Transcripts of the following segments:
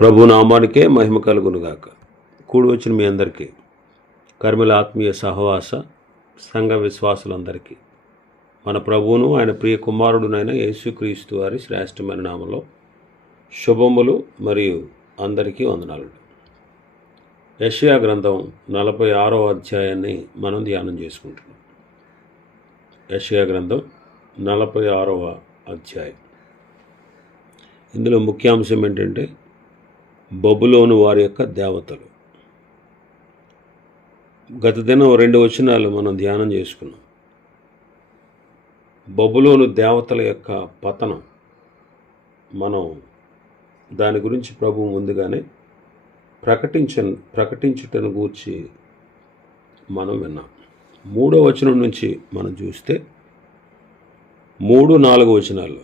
ప్రభు నామానికే మహిమ కలుగునుగాక. కూడి వచ్చిన మీ అందరికీ కర్మిల ఆత్మీయ సహవాస సంఘ విశ్వాసులందరికీ మన ప్రభువును ఆయన ప్రియ కుమారుడునైన యేసుక్రీస్తు వారి శ్రేష్టమైన నామలో శుభములు మరియు అందరికీ వందనాలు. యషయా గ్రంథం నలభై ఆరో అధ్యాయాన్ని మనం ధ్యానం చేసుకుంటున్నాం. యషయా గ్రంథం నలభై ఆరవ అధ్యాయం. ఇందులో ముఖ్యాంశం ఏంటంటే బబులోను వారి యొక్క దేవతలు. గత దినం రెండు వచనాలు మనం ధ్యానం చేసుకున్నాం. బబులోను దేవతల యొక్క పతనం మనం దాని గురించి ప్రభు ముందుగానే ప్రకటించ ప్రకటించుటను గూర్చి మనం విన్నాం. మూడో వచనం నుంచి మనం చూస్తే మూడు నాలుగు వచనాల్లో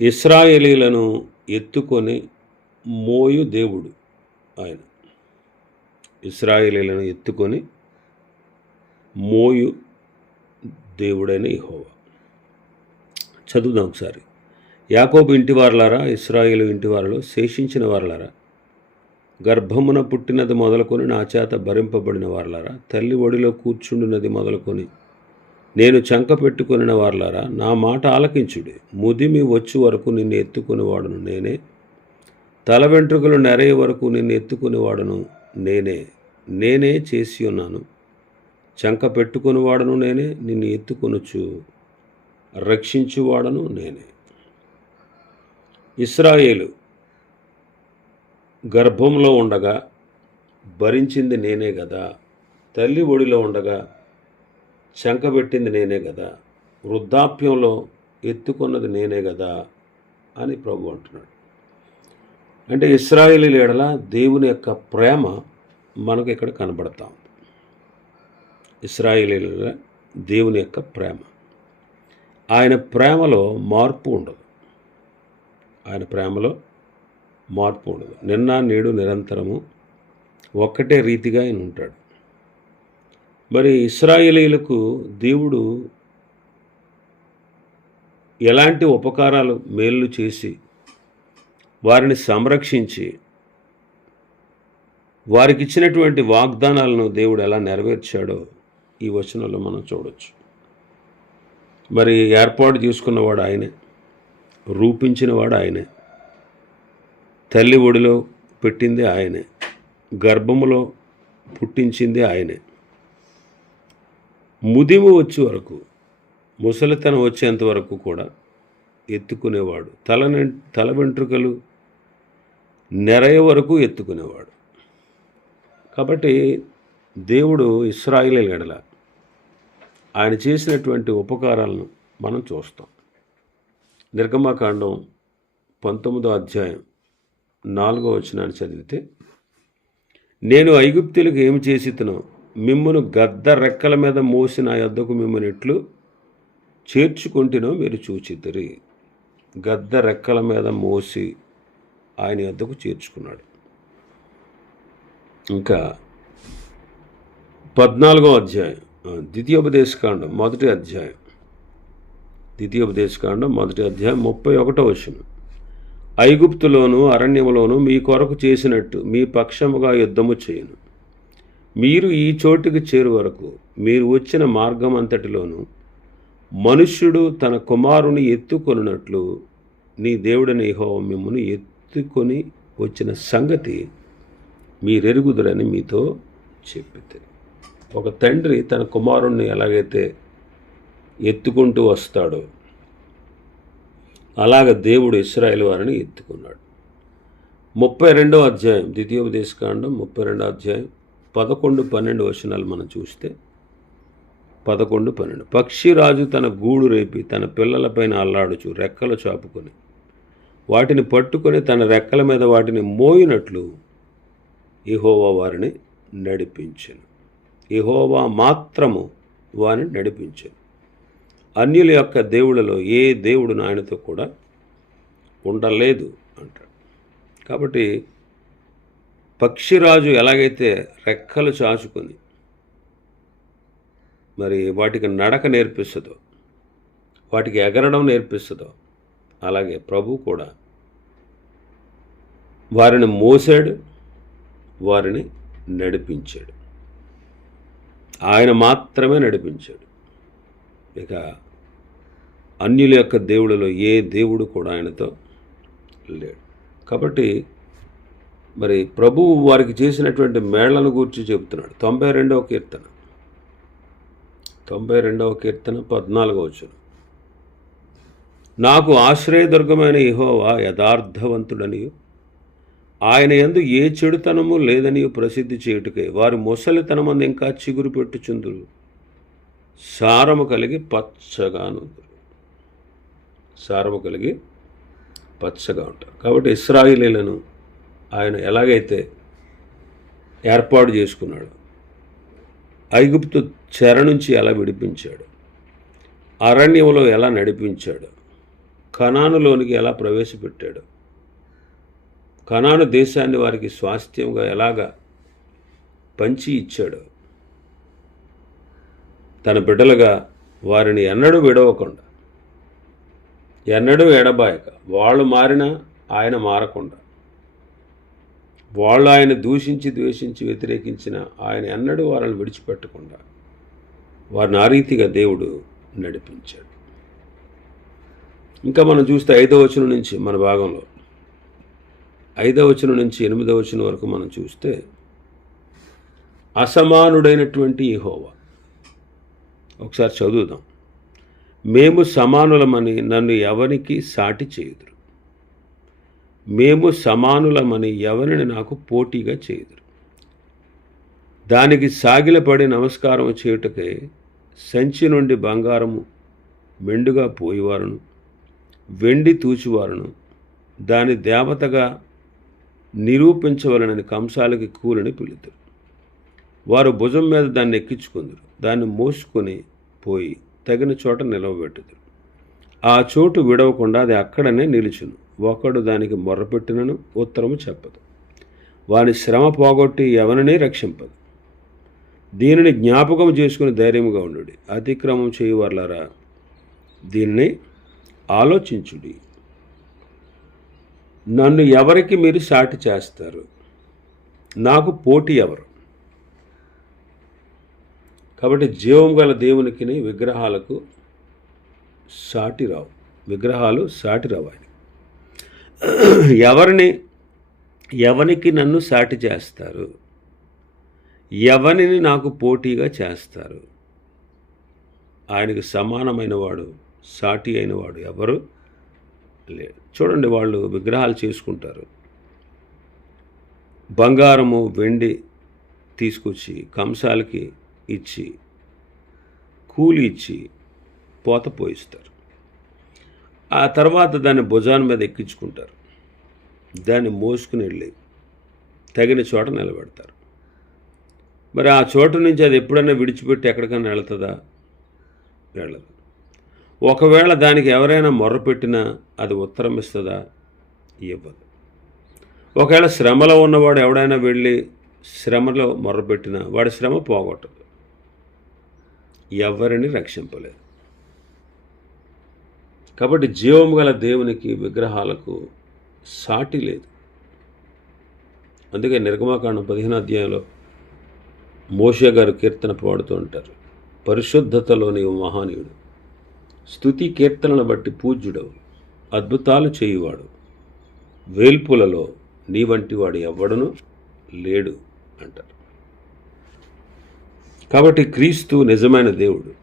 ఇస్రాయేలీలను ఎత్తుకొని మోయు దేవుడు ఆయన. ఇస్రాయేలీలను ఎత్తుకొని మోయు దేవుడైన ఇహోవా చదువుదాం ఒకసారి. యాకోబు ఇంటి వారలారా ఇస్రాయేలు ఇంటి వారిలో శేషించిన వారలారా గర్భమున పుట్టినది మొదలుకొని నా చేత భరింపబడిన వారలారా తల్లి ఒడిలో కూర్చుండినది మొదలుకొని నేను చంక పెట్టుకుని వారలారా నా మాట ఆలకించుడి. ముదిమి వచ్చు వరకు నిన్ను ఎత్తుకునేవాడును నేనే. తల వెంట్రుకలు నెరయ వరకు నిన్ను ఎత్తుకునేవాడను నేనే నేనే చేసి ఉన్నాను. చంక పెట్టుకుని వాడను నేనే నిన్ను ఎత్తుకొనుచు రక్షించువాడను నేనే. ఇస్రాయేలు గర్భంలో ఉండగా భరించింది నేనే కదా తల్లి ఒడిలో ఉండగా శంకబెట్టింది నేనే కదా వృద్ధాప్యంలో ఎత్తుకున్నది నేనే కదా అని ప్రభు అంటున్నాడు. అంటే ఇస్రాయేలీ ఎడల దేవుని యొక్క ప్రేమ మనకు ఇక్కడ కనబడతా ఉంది. ఇస్రాయేలీల దేవుని యొక్క ప్రేమ. ఆయన ప్రేమలో మార్పు ఉండదు. ఆయన ప్రేమలో మార్పు ఉండదు. నిన్న నేడు నిరంతరము ఒక్కటే రీతిగా ఆయన ఉంటాడు. మరి ఇస్రాయేలీలకు దేవుడు ఎలాంటి ఉపకారాలు మేలు చేసి వారిని సంరక్షించి వారికి ఇచ్చినటువంటి వాగ్దానాలను దేవుడు ఎలా నెరవేర్చాడో ఈ వచనంలో మనం చూడొచ్చు. మరి ఏర్పాటు చేసుకున్నవాడు ఆయనే. రూపించినవాడు ఆయనే. తల్లి ఒడిలో పెట్టింది ఆయనే. గర్భములో పుట్టించింది ఆయనే. ముదిము వచ్చే వరకు ముసలితనం వచ్చేంత వరకు కూడా ఎత్తుకునేవాడు. తల తల వెంట్రుకలు నెరయ వరకు ఎత్తుకునేవాడు. కాబట్టి దేవుడు ఇస్రాయిలే ఎడల ఆయన చేసినటువంటి ఉపకారాలను మనం చూస్తాం. నిర్గమాకాండం పంతొమ్మిదో అధ్యాయం నాలుగో వచనాన్ని చదివితే నేను ఐగుప్తులకు ఏమి చేసి మిమ్మను గద్ద రెక్కల మీద మోసి నా యొద్దకు మిమ్మల్ని ఎట్లు చేర్చుకుంటేనో మీరు చూచిద్దరి గద్ద రెక్కల మీద మోసి ఆయన వద్దకు చేర్చుకున్నాడు. ఇంకా పద్నాలుగో అధ్యాయం ద్వితీయోపదేశకాండం మొదటి అధ్యాయం. ద్వితీయోపదేశకాండం మొదటి అధ్యాయం ముప్పై ఒకటో వచనం. ఐగుప్తులోను అరణ్యములోను మీ కొరకు చేసినట్టు మీ పక్షముగా యుద్ధము చేయను. మీరు ఈ చోటుకి చేరు వరకు మీరు వచ్చిన మార్గం అంతటిలోను మనుష్యుడు తన కుమారుని ఎత్తుకొనున్నట్లు నీ దేవుడని యెహోవా ఎత్తు ఎత్తుకొని వచ్చిన సంగతి మీరెరుగుదురని మీతో చెప్పితే. ఒక తండ్రి తన కుమారుణ్ణి ఎలాగైతే ఎత్తుకుంటూ వస్తాడో అలాగ దేవుడు ఇస్రాయేల్ వారిని ఎత్తుకున్నాడు. ముప్పై రెండో అధ్యాయం ద్వితీయోపదేశకాండం ముప్పై రెండో అధ్యాయం పదకొండు పన్నెండు వచనాలు మనం చూస్తే పదకొండు పన్నెండు. పక్షిరాజు తన గూడు రేపి తన పిల్లలపైన అల్లాడుచు రెక్కలు చాపుకొని వాటిని పట్టుకొని తన రెక్కల మీద వాటిని మోయినట్లు ఇహోవా వారిని నడిపించను. ఇహోవా మాత్రము వారిని నడిపించను. అన్యుల యొక్క దేవుళ్ళలో ఏ దేవుడు ఆయనతో కూడా ఉండలేదు అంటాడు. కాబట్టి పక్షిరాజు ఎలాగైతే రెక్కలు చాచుకొని మరి వాటికి నడక నేర్పిస్తుందో వాటికి ఎగరడం నేర్పిస్తుందో అలాగే ప్రభు కూడా వారిని మోసాడు వారిని నడిపించాడు. ఆయన మాత్రమే నడిపించాడు. ఇక అన్యుల యొక్క దేవుడిలో ఏ దేవుడు కూడా ఆయనతో లేడు. కాబట్టి మరి ప్రభువు వారికి చేసినటువంటి మేళ్ళను గూర్చి చెబుతున్నాడు. తొంభై రెండవ కీర్తన. తొంభై రెండవ కీర్తన పద్నాలుగవ వచ్చును నాకు ఆశ్రయదుర్గమైన ఇహోవా యథార్థవంతుడనియు. ఆయన ఎందు ఏ చెడుతనము లేదని ప్రసిద్ధి చేయుటకే వారి ముసలితనమంది ఇంకా చిగురు పెట్టుచుందురు. సారము కలిగి పచ్చగానుందురు సారము కలిగి పచ్చగా ఉంటారు. కాబట్టి ఇస్రాయిలీలను ఆయన ఎలాగైతే ఏర్పాటు చేసుకున్నాడు ఐగుప్తు చెర నుంచి ఎలా విడిపించాడు అరణ్యంలో ఎలా నడిపించాడు కణానులోనికి ఎలా ప్రవేశపెట్టాడు కణాను దేశాన్ని వారికి స్వాస్థ్యంగా ఎలాగా పంచి ఇచ్చాడు తన బిడ్డలుగా వారిని ఎన్నడూ విడవకుండా ఎన్నడూ ఎడబాయక. వాళ్ళు మారినా ఆయన మారకుండా వాళ్ళు ఆయన దూషించి ద్వేషించి వ్యతిరేకించిన ఆయన ఎన్నడూ వారిని విడిచిపెట్టకుండా వారిని ఆ రీతిగా దేవుడు నడిపించాడు. ఇంకా మనం చూస్తే ఐదో వచనం నుంచి మన భాగంలో ఐదవ వచనం నుంచి ఎనిమిదవ వచనం వరకు మనం చూస్తే అసమానుడైనటువంటి యెహోవా. ఒకసారి చదువుదాం. మేము సమానులమని నన్ను ఎవరికి సాటి చేయుదురు? మేము సమానులమని ఎవరిని నాకు పోటీగా చేయుదురు? దానికి సాగిలపడి నమస్కారం చేయుటకే సంచి నుండి బంగారము మెండుగా పోయేవారును వెండి తూచివారును దాని దేవతగా నిరూపించవలనని కంసాలకి కూలని పిలుతారు. వారు భుజం మీద దాన్ని ఎక్కించుకుందరు. దాన్ని మోసుకొని పోయి తగిన చోట నిలవబెట్టుదురు. ఆ చోటు విడవకుండా అది అక్కడనే నిలుచును. ఒకడు దానికి మొర్రపెట్టినను ఉత్తరము చెప్పదు. వాని శ్రమ పోగొట్టి ఎవరిని రక్షింపదు. దీనిని జ్ఞాపకం చేసుకుని ధైర్యంగా ఉండు అతిక్రమం చేయవర్లరా దీన్ని ఆలోచించుడి. నన్ను ఎవరికి మీరు సాటి చేస్తారు? నాకు పోటీ ఎవరు? కాబట్టి జీవం గల దేవునికి విగ్రహాలకు సాటి రావు. విగ్రహాలు సాటి రావాలి ఎవరిని ఎవనికి నన్ను సాటి చేస్తారు? ఎవరిని నాకు పోటీగా చేస్తారు? ఆయనకు సమానమైన వాడు సాటి అయినవాడు ఎవరు? చూడండి వాళ్ళు విగ్రహాలు చేసుకుంటారు. బంగారము వెండి తీసుకొచ్చి కంసాలకి ఇచ్చి కూలి ఇచ్చి పోత పోయిస్తారు. ఆ తర్వాత దాన్ని భుజాన మీద ఎక్కించుకుంటారు. దాన్ని మోసుకుని వెళ్ళి తగిన చోట నిలబెడతారు. మరి ఆ చోటు నుంచి అది ఎప్పుడైనా విడిచిపెట్టి ఎక్కడికైనా వెళ్తుందా? వెళ్ళదు. ఒకవేళ దానికి ఎవరైనా మొర్రపెట్టినా అది ఉత్తరం ఇస్తుందా? ఇవ్వదు. ఒకవేళ శ్రమలో ఉన్నవాడు ఎవడైనా వెళ్ళి శ్రమలో మొర్రపెట్టినా వాడి శ్రమ పోగొట్టదు. ఎవరిని రక్షింపలేదు. కాబట్టి జీవం గల దేవునికి విగ్రహాలకు సాటి లేదు. అందుకే నిర్గమాకాండం పదిహేను అధ్యాయంలో మోషే గారు కీర్తన పాడుతూ ఉంటారు. పరిశుద్ధతలో నీవు మహానీయుడు. స్థుతి కీర్తనను బట్టి పూజ్యుడవు అద్భుతాలు చేయువాడు. వేల్పులలో నీ వంటి వాడు ఎవ్వడను లేడు అంటారు. కాబట్టి క్రీస్తు నిజమైన దేవుడు.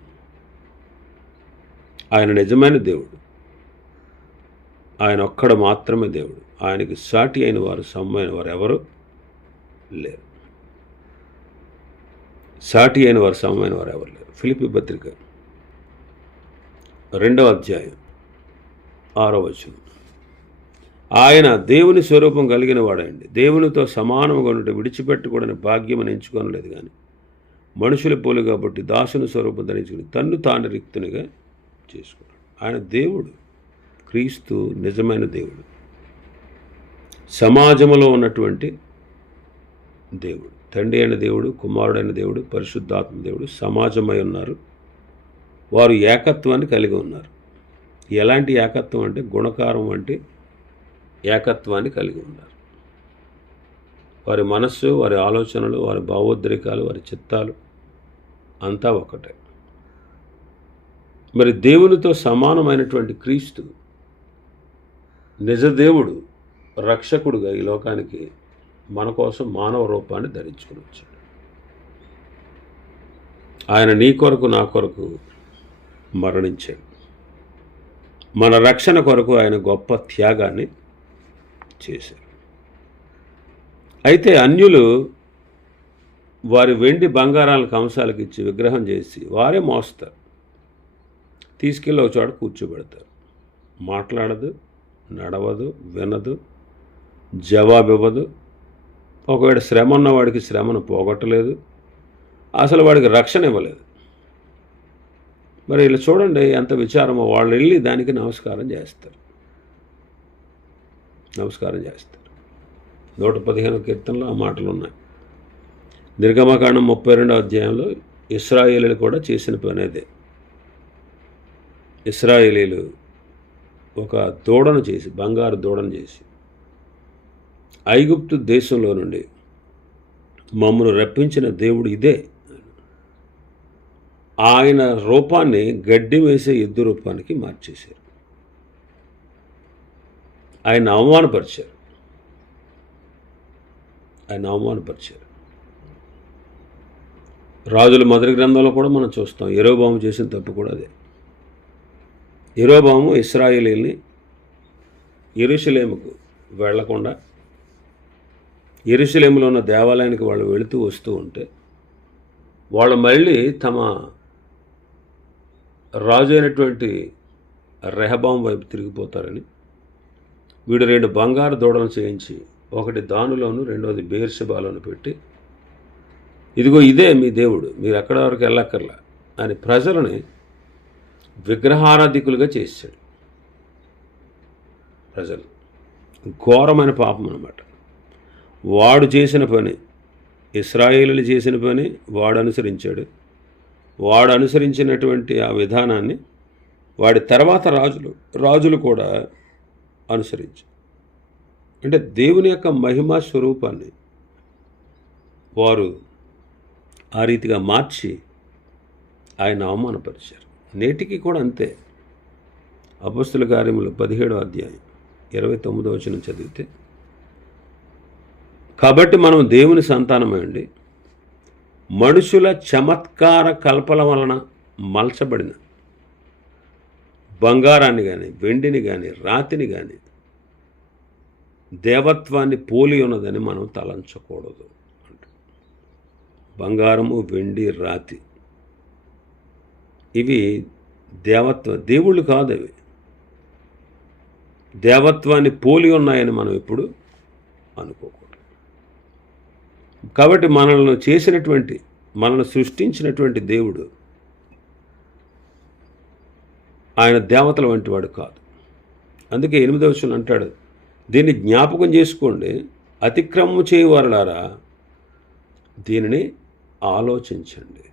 ఆయన నిజమైన దేవుడు. ఆయన ఒక్కడ మాత్రమే దేవుడు. ఆయనకి సాటి అయిన వారు సమ్మైన వారు ఎవరు లేరు. సాటి అయిన వారు సమ్మైన వారు ఎవరు లేరు. ఫిలిపి పత్రిక రెండవ అధ్యాయం ఆరో వచనం. ఆయన దేవుని స్వరూపం కలిగిన వాడండి. దేవునితో సమానముగా ఉంటే విడిచిపెట్టకూడని భాగ్యం ఎంచుకోనలేదు కానీ మనుషుల పోలు కాబట్టి దాసుని స్వరూపం ధరించుకుని తన్ను తాను రిక్తునిగా చేసుకున్నాడు. ఆయన దేవుడు క్రీస్తు నిజమైన దేవుడు సమాజంలో ఉన్నటువంటి దేవుడు తండ్రి అయిన దేవుడు కుమారుడైన దేవుడు పరిశుద్ధాత్మ దేవుడు సమాజమై ఉన్నారు. వారు ఏకత్వాన్ని కలిగి ఉన్నారు. ఎలాంటి ఏకత్వం అంటే గుణకారం వంటి ఏకత్వాన్ని కలిగి ఉన్నారు. వారి మనస్సు వారి ఆలోచనలు వారి భావోద్రేకాలు వారి చిత్తాలు అంతా ఒకటే. మరి దేవునితో సమానమైనటువంటి క్రీస్తు నిజదేవుడు రక్షకుడుగా ఈ లోకానికి మన కోసం మానవ రూపాన్ని ధరించుకుని వచ్చాడు. ఆయన నీ కొరకు నా కొరకు మరణించాడు. మన రక్షణ కొరకు ఆయన గొప్ప త్యాగాన్ని చేశారు అయితే అన్యులు వారి వెండి బంగారాలకు కంసాలకు ఇచ్చి విగ్రహం చేసి వారే మోస్తారు. తీసుకెళ్ళి ఒక చోట కూర్చోబెడతారు. మాట్లాడదు నడవదు వినదు జవాబు ఇవ్వదు ఒకవేళ శ్రమ ఉన్న వాడికి శ్రమను పోగొట్టలేదు అసలు వాడికి రక్షణ ఇవ్వలేదు. మరి ఇలా చూడండి ఎంత విచారమో వాళ్ళు వెళ్ళి దానికి నమస్కారం చేస్తారు. నమస్కారం చేస్తారు. నూట పదిహేను కీర్తనలో ఆ మాటలు ఉన్నాయి. నిర్గమకాండం ముప్పై రెండో అధ్యాయంలో ఇస్రాయేలీలు కూడా చేసిన పని అదే. ఇస్రాయేలీలు ఒక దూడను చేసి బంగారు దూడను చేసి ఐగుప్తు దేశంలో నుండి మమ్మను రప్పించిన దేవుడు ఇదే. ఆయన రూపాన్ని గడ్డి వేసే ఎద్దు రూపానికి మార్చేశారు. ఆయన అవమానపరిచారు. ఆయన అవమానపరిచారు. రాజుల మొదటి గ్రంథంలో కూడా మనం చూస్తాం ఎరోబాము చేసిన తప్పు కూడా అదే. ఎరోబాము ఇస్రాయేలీని ఎరుషలేముకు వెళ్ళకుండా ఎరుషలేములో ఉన్న దేవాలయానికి వాళ్ళు వెళుతూ వస్తూ ఉంటే వాళ్ళు మళ్ళీ తమ రాజు అయినటువంటి రెహబాం వైపు తిరిగిపోతారని వీడు రెండు బంగారు దూడలను చేయించి ఒకటి దానులోను రెండోది బేర్షబాలోను పెట్టి ఇదిగో ఇదే మీ దేవుడు మీరు ఎక్కడి వరకు వెళ్ళక్కర్లా అని ప్రజలని విగ్రహారాధికులుగా చేశాడు. ప్రజలు ఘోరమైన పాపం అన్నమాట. వాడు చేసిన పని ఇస్రాయేలీలు చేసిన పని వాడు అనుసరించాడు. వాడు అనుసరించినటువంటి ఆ విధానాన్ని వాడి తర్వాత రాజులు రాజులు కూడా అనుసరించారు అంటే దేవుని యొక్క మహిమా స్వరూపాన్ని వారు ఆ రీతిగా మార్చి ఆయన అవమానపరిచారు. నేటికి కూడా అంతే. అపస్తుల కార్యములు పదిహేడో అధ్యాయం ఇరవై తొమ్మిదో వచనం చదివితే కాబట్టి మనం దేవుని సంతానమండి మనుషుల చమత్కార కల్పల వలన మలచబడిన. బంగారాన్ని కానీ వెండిని కానీ రాతిని కానీ దేవత్వాన్ని పోలి ఉన్నదని మనం తలంచకూడదు అంట. బంగారము వెండి రాతి ఇవి దేవత్వ దేవుళ్ళు కాదు అవి. దేవత్వాన్ని పోలి ఉన్నాయని మనం ఇప్పుడు అనుకోకూడదు. కాబట్టి మనల్ని చేసినటువంటి మనల్ని సృష్టించినటువంటి దేవుడు ఆయన దేవతల వంటి వాడు కాదు. అందుకే ఎనిమిదవ వచనం అంటాడు దీన్ని జ్ఞాపకం చేసుకోండి. అతిక్రమము చేయవారులారా దీనిని ఆలోచించండి.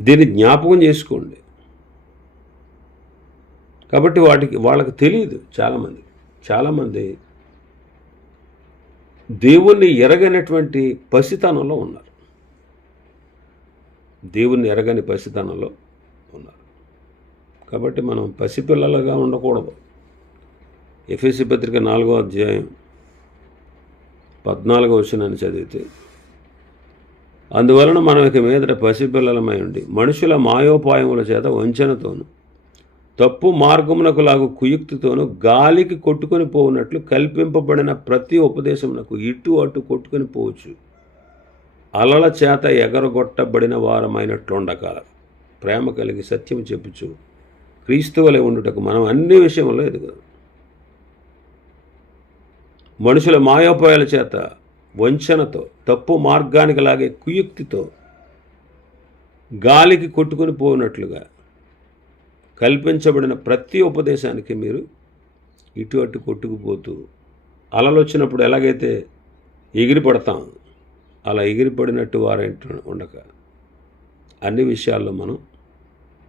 దీన్ని జ్ఞాపకం చేసుకోండి. కాబట్టి వాటికి వాళ్ళకి తెలియదు చాలామంది. చాలామంది దేవుణ్ణి ఎరగనటువంటి పసితనంలో ఉన్నారు. దేవుణ్ణి ఎరగని పసితనంలో ఉన్నారు. కాబట్టి మనం పసిపిల్లలుగా ఉండకూడదు. ఎఫ్ఎస్సి పత్రిక నాలుగో అధ్యాయం పద్నాలుగో వచ్చినని చదివితే అందువలన మనం ఇక మీదట పసిపిల్లలమై ఉండి మనుషుల మాయోపాయముల చేత వంచనతోనూ తప్పు మార్గమునకు లాగు కుయుక్తితోనూ గాలికి కొట్టుకొని పోవునట్లు కల్పింపబడిన ప్రతి ఉపదేశమునకు ఇటు అటు కొట్టుకొని పోవచ్చు. అలల చేత ఎగరగొట్టబడిన వారమైనట్లుండకాల. ప్రేమ కలిగి సత్యం చెప్పుచు క్రీస్తువలే ఉండుటకు మనం అన్ని విషయంలో ఎదుగుదాం. మనుషుల మాయోపాయాల చేత వంచనతో తప్పు మార్గానికి లాగే కుయుక్తితో గాలికి కొట్టుకొని పోనట్లుగా కల్పించబడిన ప్రతి ఉపదేశానికి మీరు ఇటు అటు కొట్టుకుపోతూ అలలు వచ్చినప్పుడు ఎలాగైతే ఎగిరిపడతాం అలా ఎగిరిపడినట్టు వారేంటి ఉండక. అన్ని విషయాల్లో మనం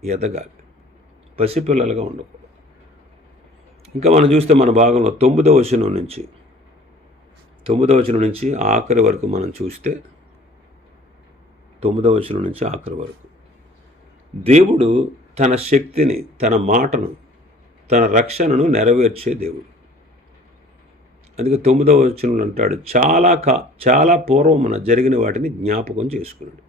ఎదగాలి. పసిపిల్లలుగా ఉండకూడదు. ఇంకా మనం చూస్తే మన భాగంలో తొమ్మిదవ వచనం నుంచి తొమ్మిదవ వచనం నుంచి ఆఖరి వరకు మనం చూస్తే తొమ్మిదవ వచనం నుంచి ఆఖరి వరకు. దేవుడు తన శక్తిని తన మాటను తన రక్షణను నెరవేర్చే దేవుడు. అందుకే తొమ్మిదవ వచనంలో అంటాడు చాలా కా చాలా పూర్వమున జరిగిన వాటిని జ్ఞాపకం చేసుకున్నాడు.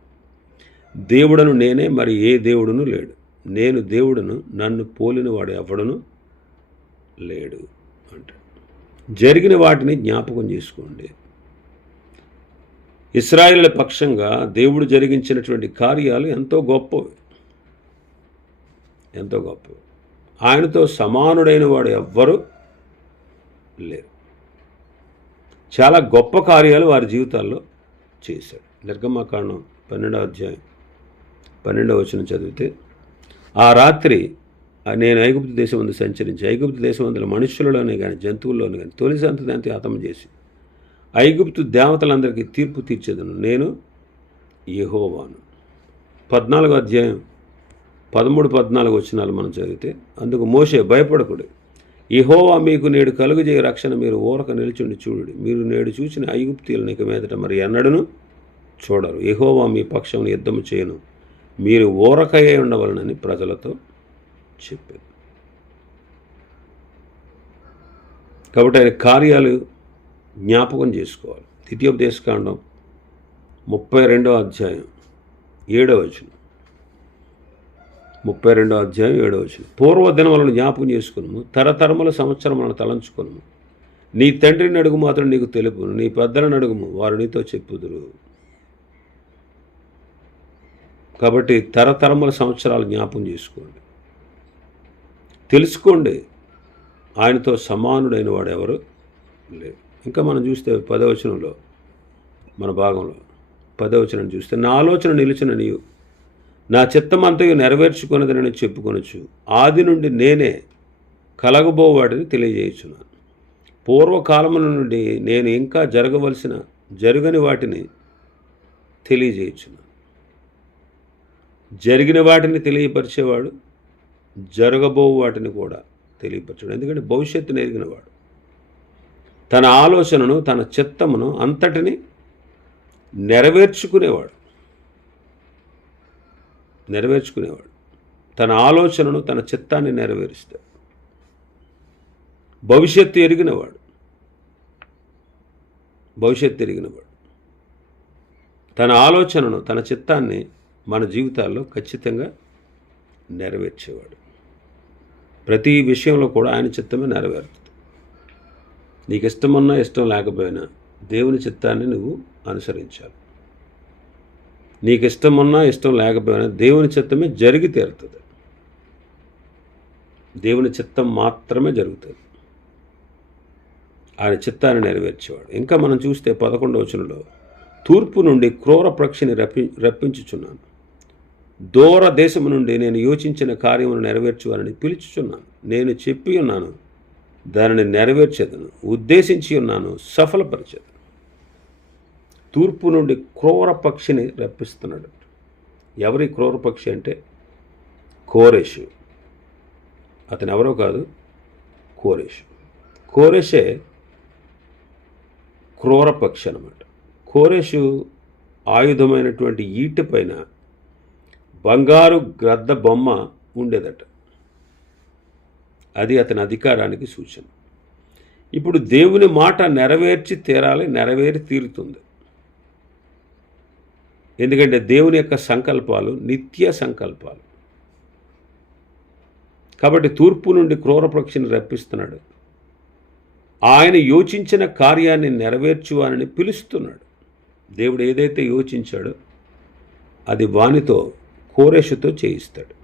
దేవుడను నేనే మరి ఏ దేవుడును లేడు. నేను దేవుడును నన్ను పోలిన వాడు ఎవడను లేడు. అంటాడు. జరిగిన వాటిని జ్ఞాపకం చేసుకోండి. ఇస్రాయిల్ పక్షంగా దేవుడు జరిగించినటువంటి కార్యాలు ఎంతో గొప్పవి. ఎంతో గొప్ప. ఆయనతో సమానుడైన వాడు ఎవ్వరూ లేరు. చాలా గొప్ప కార్యాలు వారి జీవితాల్లో చేశాడు. నిర్గమకాండం పన్నెండవ అధ్యాయం పన్నెండవ వచనం చదివితే ఆ రాత్రి నేను ఐగుప్తు దేశం ముందు సంచరించి ఐగుప్తు దేశం అందులో మనుషులలోనే కానీ జంతువుల్లోనే కానీ తొలి సంతతి హతం చేసి ఐగుప్తు దేవతలందరికీ తీర్పు తీర్చేదను నేను యహోవాను. పద్నాలుగో అధ్యాయం పదమూడు పద్నాలుగు వచ్చినాలు మనం చదివితే అందుకు మోసే భయపడకుడు. ఇహోవా మీకు నేడు కలుగుజేయ రక్షణ మీరు ఊరక నిలిచుండి చూడు మీరు నేడు చూసిన ఐగుప్తీయులను ఇక మీదట మరి ఎన్నడను చూడరు. ఇహోవా మీ పక్షమును యుద్ధము చేయను. మీరు ఊరకయే ఉండవలనని ప్రజలతో చెప్పారు కాబట్టి ఆయన కార్యాలు జ్ఞాపకం చేసుకోవాలి. ద్వితీయోపదేశకాండం ముప్పై రెండవ అధ్యాయం ఏడవ వచనం. ముప్పై రెండో అధ్యాయం ఏడవ వచ్చిన పూర్వ దినములను జ్ఞాపకం చేసుకును తరతరముల సంవత్సరములను తలంచుకును నీ తండ్రిని అడుగు మాత్రం నీకు తెలుపును నీ పెద్దలను అడుగుము వారు నీతో చెప్పుదురు. కాబట్టి తరతరముల సంవత్సరాలు జ్ఞాపకం చేసుకోండి. తెలుసుకోండి ఆయనతో సమానుడైన వాడు ఎవరు? లేరు ఇంకా మనం చూస్తే పదవచనంలో మన భాగంలో పదవచనం చూస్తే నా ఆలోచన నిలిచిన నీవు. నా చిత్తమంతయు నెరవేర్చుకున్నదని చెప్పుకొనొచ్చు ఆది నుండి నేనే కలగబో వాటిని తెలియజేయుచున్నాను. పూర్వకాలముల నుండి నేను ఇంకా జరగవలసిన జరగని వాటిని తెలియజేయుచున్నాను. జరిగిన వాటిని తెలియపరిచేవాడు జరగబో వాటిని కూడా తెలియపరచాడు ఎందుకంటే భవిష్యత్తును ఎరిగినవాడు తన ఆలోచనను తన చిత్తమును అంతటిని నెరవేర్చుకునేవాడు. నెరవేర్చుకునేవాడు. తన ఆలోచనను తన చిత్తాన్ని నెరవేరుస్తాడు. భవిష్యత్తు ఎరిగినవాడు. భవిష్యత్తు ఎరిగినవాడు. తన ఆలోచనను తన చిత్తాన్ని మన జీవితాల్లో ఖచ్చితంగా నెరవేర్చేవాడు. ప్రతి విషయంలో కూడా ఆయన చిత్తమే నెరవేరుతుంది. నీకు ఇష్టమున్నా ఇష్టం లేకపోయినా దేవుని చిత్తాన్ని నువ్వు అనుసరించాలి. నీకు ఇష్టం ఉన్నా ఇష్టం లేకపోయినా దేవుని చిత్తమే జరిగి తీరుతుంది. దేవుని చిత్తం మాత్రమే జరుగుతుంది. ఆయన చిత్తాన్ని నెరవేర్చేవాడు. ఇంకా మనం చూస్తే పదకొండవ వచనంలో తూర్పు నుండి క్రూర ప్రక్షిని రప్పి రప్పించుచున్నాను. దూర దేశము నుండి నేను యోచించిన కార్యమును నెరవేర్చువాలని పిలుచుచున్నాను. నేను చెప్పి ఉన్నాను దానిని నెరవేర్చేదను ఉద్దేశించి ఉన్నాను సఫలపరిచేదను. తూర్పు నుండి క్రూర పక్షిని రప్పిస్తున్నాడు. ఎవరి క్రూర పక్షి అంటే కోరేషు. అతను ఎవరో కాదు కోరేషు. కోరేషే క్రూర పక్షి అనమాట కోరేషు ఆయుధమైనటువంటి ఈట పైన బంగారు గ్రద్ద బొమ్మ ఉండేదట. అది అతని అధికారానికి సూచన. ఇప్పుడు దేవుని మాట నెరవేర్చి తీరాలి నెరవేరి తీరుతుంది. ఎందుకంటే దేవుని యొక్క సంకల్పాలు నిత్య సంకల్పాలు. కాబట్టి తూర్పు నుండి క్రూరపక్షిని రప్పిస్తున్నాడు. ఆయన యోచించిన కార్యాన్ని నెరవేర్చువానని పిలుస్తున్నాడు. దేవుడు ఏదైతే యోచించాడో అది వానితో కోరేషుతో చేయిస్తాడు.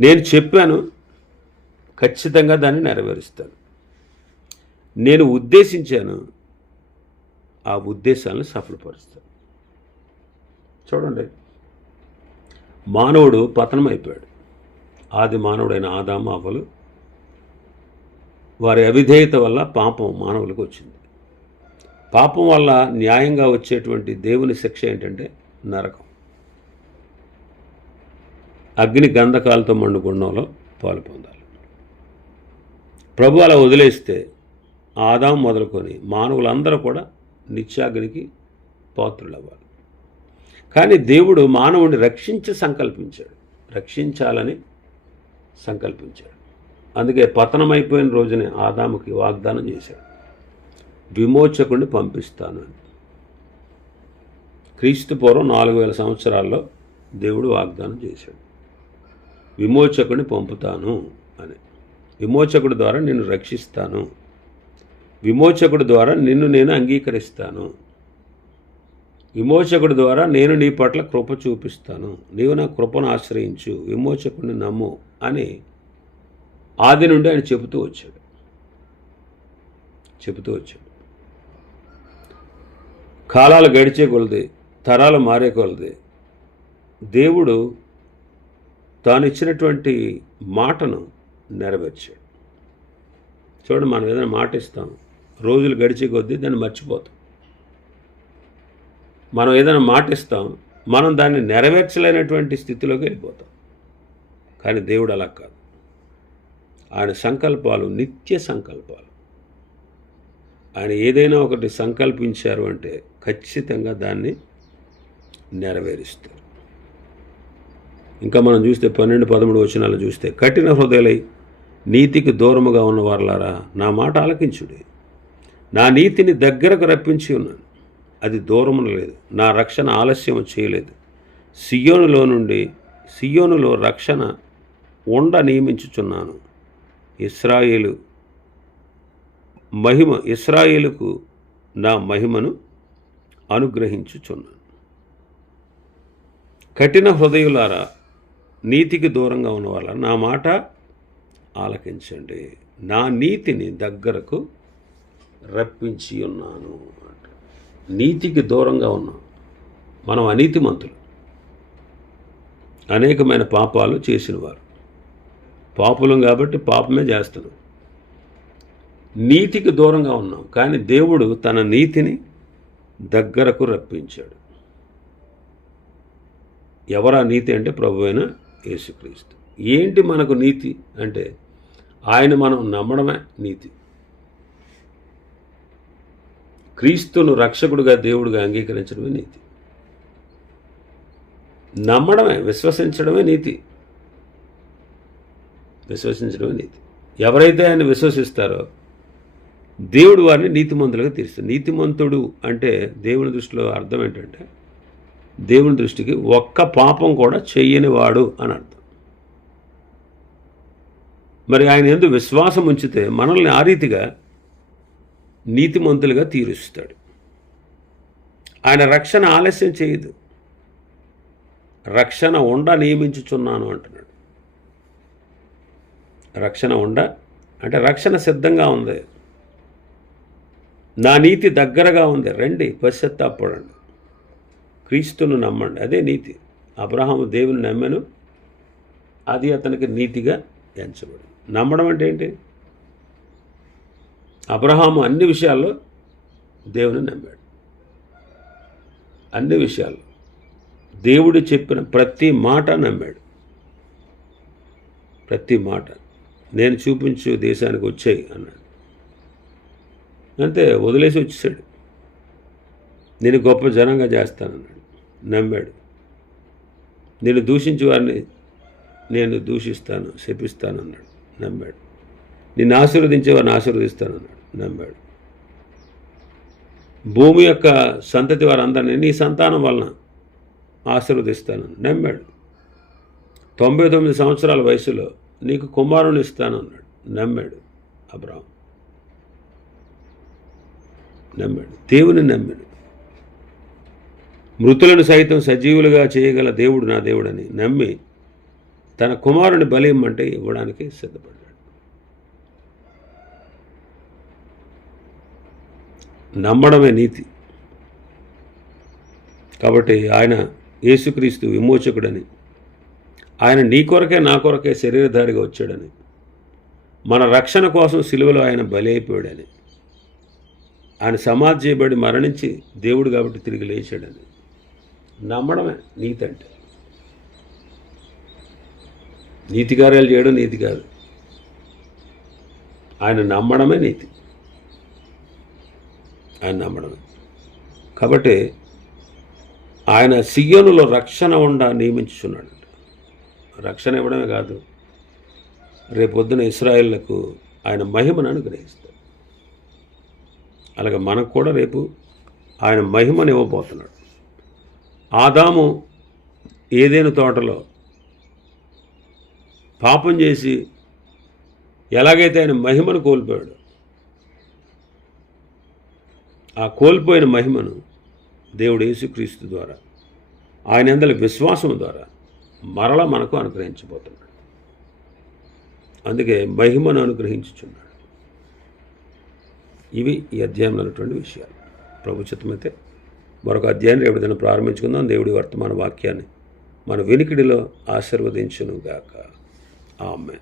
నేను చెప్పాను ఖచ్చితంగా దాన్ని నెరవేరుస్తాను. నేను ఉద్దేశించాను ఆ ఉద్దేశాలను సఫలపరుస్తాను. చూడండి. మానవుడు పతనమైపోయాడు. ఆది మానవుడైన ఆదాము అవ్వలు వారి అవిధేయత వల్ల పాపం మానవులకు వచ్చింది. పాపం వల్ల న్యాయంగా వచ్చేటువంటి దేవుని శిక్ష ఏంటంటే నరకం. అగ్ని గంధకాలతో మండుకుండంలో పాలు పొందాలి. ప్రభు అలా వదిలేస్తే ఆదాం మొదలుకొని మానవులందరూ కూడా నిత్యాగ్నికి పాత్రులవ్వాలి. కానీ దేవుడు మానవుడిని రక్షించి సంకల్పించాడు. రక్షించాలని సంకల్పించాడు. అందుకే పతనమైపోయిన రోజునే ఆదాముకి వాగ్దానం చేశాడు. విమోచకుడిని పంపిస్తాను అని. క్రీస్తు పూర్వం నాలుగు వేల సంవత్సరాల్లో దేవుడు వాగ్దానం చేశాడు. విమోచకుడిని పంపుతాను అని. విమోచకుడి ద్వారా నిన్ను రక్షిస్తాను. విమోచకుడి ద్వారా నిన్ను నేను అంగీకరిస్తాను. విమోచకుడి ద్వారా నేను నీ పట్ల కృప చూపిస్తాను. నీవు నా కృపను ఆశ్రయించు. విమోచకుడిని నమ్ము అని ఆది నుండి ఆయన చెబుతూ వచ్చాడు. చెబుతూ వచ్చాడు. కాలాలు గడిచే కొలది తరాలు మారే కొలది. దేవుడు తాను ఇచ్చినటువంటి మాటను నెరవేర్చాడు. చూడండి మనం ఏదైనా మాట ఇస్తాం. రోజులు గడిచే కొద్దీ దాన్ని మర్చిపోతాం. మనం ఏదైనా మాట ఇస్తాం మనం దాన్ని నెరవేర్చలేనటువంటి స్థితిలోకి వెళ్ళిపోతాం. కానీ దేవుడు అలా కాదు. ఆయన సంకల్పాలు నిత్య సంకల్పాలు. ఆయన ఏదైనా ఒకటి సంకల్పించారు అంటే ఖచ్చితంగా దాన్ని నెరవేరుస్తారు. ఇంకా మనం చూస్తే పన్నెండు పదమూడు వచనాలు చూస్తే కఠిన హృదయలై నీతికి దూరముగా ఉన్నవారులారా నా మాట ఆలకించుడి. నా నీతిని దగ్గరకు రప్పించి ఉన్నాను. అది దూరమున లేదు. నా రక్షణ ఆలస్యం చేయలేదు. సియోనులో నుండి సియోనులో రక్షణ ఉండ నియమించుచున్నాను. ఇస్రాయేలు మహిమ ఇస్రాయేలుకు నా మహిమను అనుగ్రహించుచున్నాను. కఠిన హృదయులారా నీతికి దూరంగా ఉన్న నా మాట ఆలకించండి. నా నీతిని దగ్గరకు రప్పించి ఉన్నాను అంట. నీతికి దూరంగా ఉన్నాం. మనం అనీతిమంతులు. అనేకమైన పాపాలు చేసినవారు. పాపులం కాబట్టి పాపమే చేస్తున్నాం నీతికి దూరంగా ఉన్నాం. కానీ దేవుడు తన నీతిని దగ్గరకు రప్పించాడు. ఎవరా నీతి అంటే ప్రభు అయిన యేసుక్రీస్తు. ఏంటి మనకు నీతి అంటే? ఆయన మనం నమ్మడమే నీతి. క్రీస్తును రక్షకుడుగా దేవుడుగా అంగీకరించడమే నీతి. నమ్మడమే విశ్వసించడమే నీతి. విశ్వసించడమే నీతి. ఎవరైతే ఆయన విశ్వసిస్తారో దేవుడు వారిని నీతిమంతులుగా తీరుస్తాడు నీతిమంతుడు అంటే దేవుని దృష్టిలో అర్థం ఏంటంటే దేవుని దృష్టికి ఒక్క పాపం కూడా చెయ్యని వాడు అని అర్థం. మరి ఆయన ఎందుకు విశ్వాసం ఉంచితే మనల్ని ఆ రీతిగా నీతిమంతులుగా తీరుస్తాడు. ఆయన రక్షణ ఆలస్యం చేయదు. రక్షణ ఉండ నియమించుచున్నాను అంటున్నాడు. రక్షణ ఉండ అంటే రక్షణ సిద్ధంగా ఉంది. నా నీతి దగ్గరగా ఉంది. రండి పశ్చత్తాపడండి. క్రీస్తును నమ్మండి. అదే నీతి. అబ్రహాము దేవుని నమ్మను. అది అతనికి నీతిగా ఎంచబడి నమ్మడం అంటే ఏంటి? అబ్రహాము అన్ని విషయాల్లో దేవుని నమ్మాడు. అన్ని విషయాల్లో. దేవుడు చెప్పిన ప్రతి మాట నమ్మాడు. ప్రతి మాట. నేను చూపించు దేశానికి వచ్చాయి అన్నాడు. అంతే వదిలేసి వచ్చేసాడు. నేను గొప్ప జనంగా చేస్తానన్నాడు. నమ్మాడు. నేను దూషించే వారిని నేను దూషిస్తాను శపిస్తాను అన్నాడు నమ్మాడు. నిన్ను ఆశీర్వదించే వారిని ఆశీర్వదిస్తానన్నాడు. నమ్మాడు. భూమి యొక్క సంతతి వారందరినీ నీ సంతానం వలన ఆశీర్వదిస్తానని నమ్మాడు. తొంభై తొమ్మిది సంవత్సరాల వయసులో నీకు కుమారుని ఇస్తానన్నాడు నమ్మాడు అబ్రాహం. నమ్మాడు. దేవుని నమ్మాడు. మృతులను సైతం సజీవులుగా చేయగల దేవుడు నా దేవుడని నమ్మి తన కుమారుని బలి ఇమ్మంటే ఇవ్వడానికి సిద్ధపడ్డాడు. నమ్మడమే నీతి. కాబట్టి ఆయన యేసుక్రీస్తు విమోచకుడని ఆయన నీ కొరకే నా కొరకే శరీరధారిగా వచ్చాడని మన రక్షణ కోసం సిలువలో ఆయన బలైపోయాడని ఆయన సమాధి చేయబడి మరణించి దేవుడు కాబట్టి తిరిగి లేచాడని. నమ్మడమే నీతి అంటే. నీతి కార్యాలు చేయడం నీతి కాదు. ఆయన నమ్మడమే నీతి. ఆయన నమ్మడమే. కాబట్టి ఆయన సియోనులో రక్షణ ఉండ నియమించుచున్నాడు. రక్షణ ఇవ్వడమే కాదు రేపొద్దున ఇస్రాయేళ్ళకు ఆయన మహిమను అనుగ్రహిస్తాడు. అలాగే మనకు కూడా రేపు ఆయన మహిమను ఇవ్వబోతున్నాడు. ఆదాము ఏదైనా తోటలో పాపం చేసి ఎలాగైతే ఆయన మహిమను కోల్పోయాడు ఆ కోల్పోయిన మహిమను దేవుడు యేసుక్రీస్తు ద్వారా ఆయన అందరి విశ్వాసం ద్వారా మరల మనకు అనుగ్రహించబోతున్నాడు. అందుకే మహిమను అనుగ్రహించుచున్నాడు. ఇవి ఈ అధ్యాయంలో ఉన్నటువంటి విషయాలు. ప్రభు మరొక అధ్యాయం రేపు దిన ప్రారంభించుకుందాం. దేవుడి వర్తమాన వాక్యాన్ని మన వినికిడిలో ఆశీర్వదించునుగాక. ఆమె